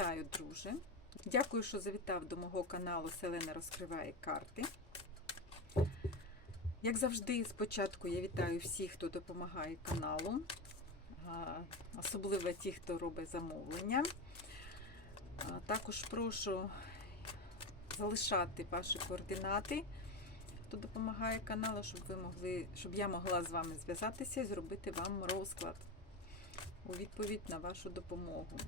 Вітаю, друже! Дякую, що завітав до мого каналу Селена розкриває карти. Як завжди, спочатку я вітаю всіх, хто допомагає каналу, особливо ті, хто робить замовлення. Також прошу залишати ваші координати, хто допомагає каналу, щоб ви могли, щоб я могла з вами зв'язатися і зробити вам розклад у відповідь на вашу допомогу.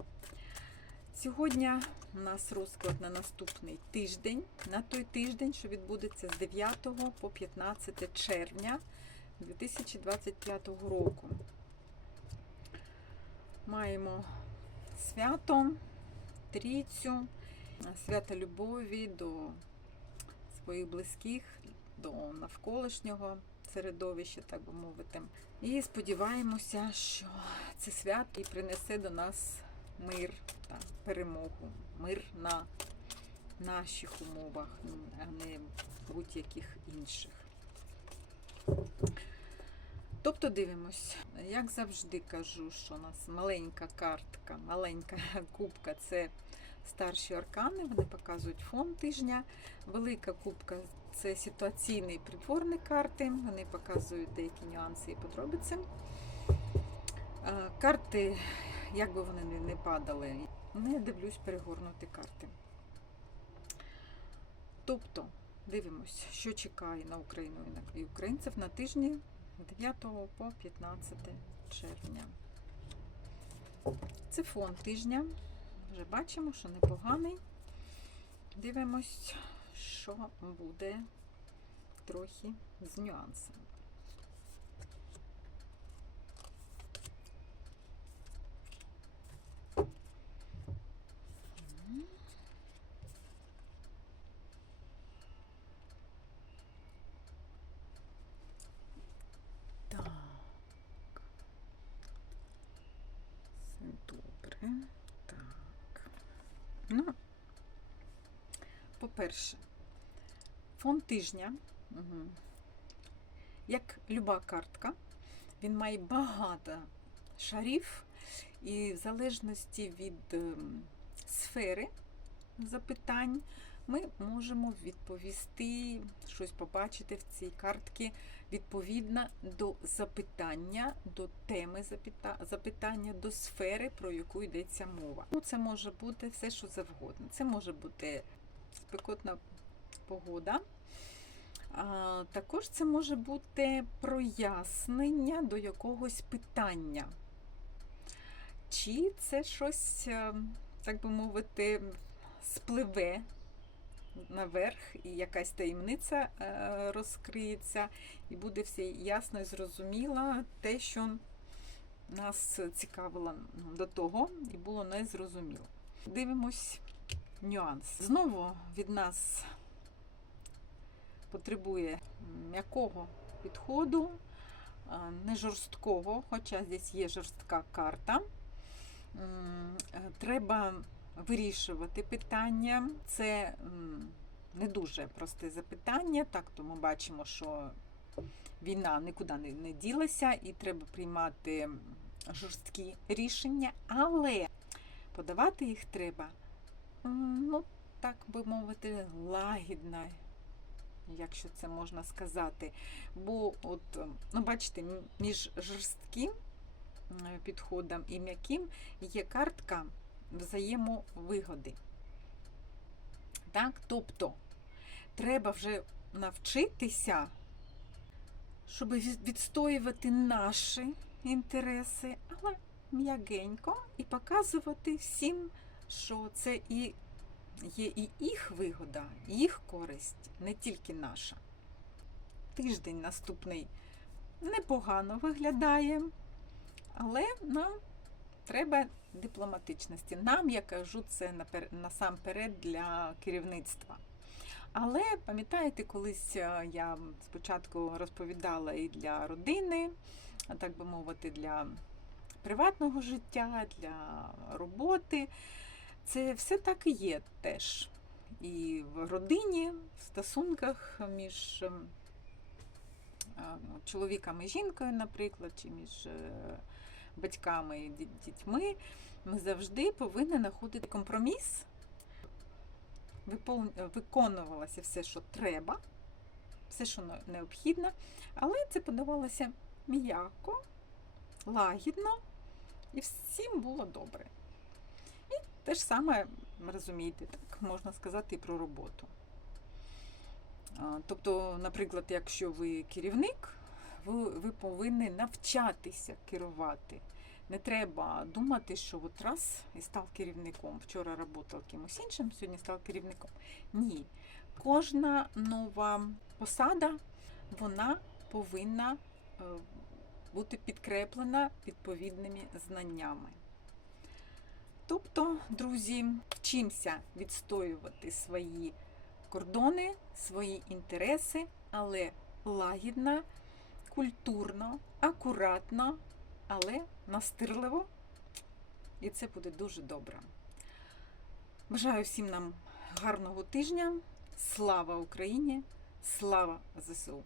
Сьогодні у нас розклад на наступний тиждень, на той тиждень, що відбудеться з 9 по 15 червня 2025 року. Маємо свято, трійцю, свято любові до своїх близьких, до навколишнього середовища, так би мовити. І сподіваємося, що це свято і принесе до нас мир та перемогу. Мир на наших умовах, а не будь-яких інших. Тобто дивимось, як завжди кажу, що у нас маленька картка, маленька кубка це старші аркани, вони показують фон тижня. Велика кубка це ситуаційний притворник карти, вони показують деякі нюанси і подробиці. Карти, як би вони не падали, не дивлюсь перегорнути карти. Тобто, дивимось, що чекає на Україну і українців на тижні 9 по 15 червня. Це фон тижня. Вже бачимо, що непоганий. Дивимось, що буде трохи з нюансами. Так. Все добре. Так. Ну, по-перше, фон тижня, угу. як люба картка, він має багато шарів, і в залежності від ем, сфери запитань ми можемо відповісти, щось побачити в цій картці відповідно до запитання, до теми запита- запитання, до сфери, про яку йдеться мова. Ну, Це може бути все, що завгодно. Це може бути спекотна погода. Також це може бути прояснення до якогось питання. Чи це щось, е, так би мовити, спливе наверх, і якась таємниця е, розкриється, і буде все ясно і зрозуміло те, що нас цікавило до того, і було незрозуміло. Дивимось нюанс. Знову від нас потребує м'якого підходу, е, не жорсткого, хоча здесь є жорстка карта. Е, Треба вирішувати питання. Це не дуже просте запитання, так то ми бачимо, що війна нікуди не, ділася і треба приймати жорсткі рішення, але подавати їх треба, ну, так би мовити, лагідно, якщо це можна сказати. Бо, от, ну, бачите, між жорстким підходом і м'яким є картка взаємовигоди. Так? Тобто треба вже навчитися, щоб відстоювати наші інтереси, але м'ягенько і показувати всім, що це і є і їх вигода, їх користь, не тільки наша. Тиждень наступний непогано виглядає, але нам треба дипломатичності. Нам, я кажу, це насамперед для керівництва. Але пам'ятаєте, колись е, я спочатку розповідала і для родини, так би мовити, для приватного життя, для роботи. Це все так і є теж. І в родині, в стосунках між ем, чоловіком і жінкою, наприклад, чи між е, батьками і дітьми, ми завжди повинні знаходити компроміс. Виконувалося все, що треба, все, що необхідно, але це подавалося м'яко, лагідно, і всім було добре. Те ж саме, розумієте, так можна сказати і про роботу. Тобто, наприклад, якщо ви керівник, ви, ви повинні навчатися керувати. Не треба думати, що от раз і став керівником. Вчора працював кимось іншим, сьогодні став керівником. Ні. Кожна нова посада, вона повинна е, бути підкреплена відповідними знаннями. Тобто, друзі, вчимося відстоювати свої кордони, свої інтереси, але лагідно, культурно, акуратно, але настирливо. І це буде дуже добре. Бажаю всім нам гарного тижня. Слава Україні! Слава ЗСУ!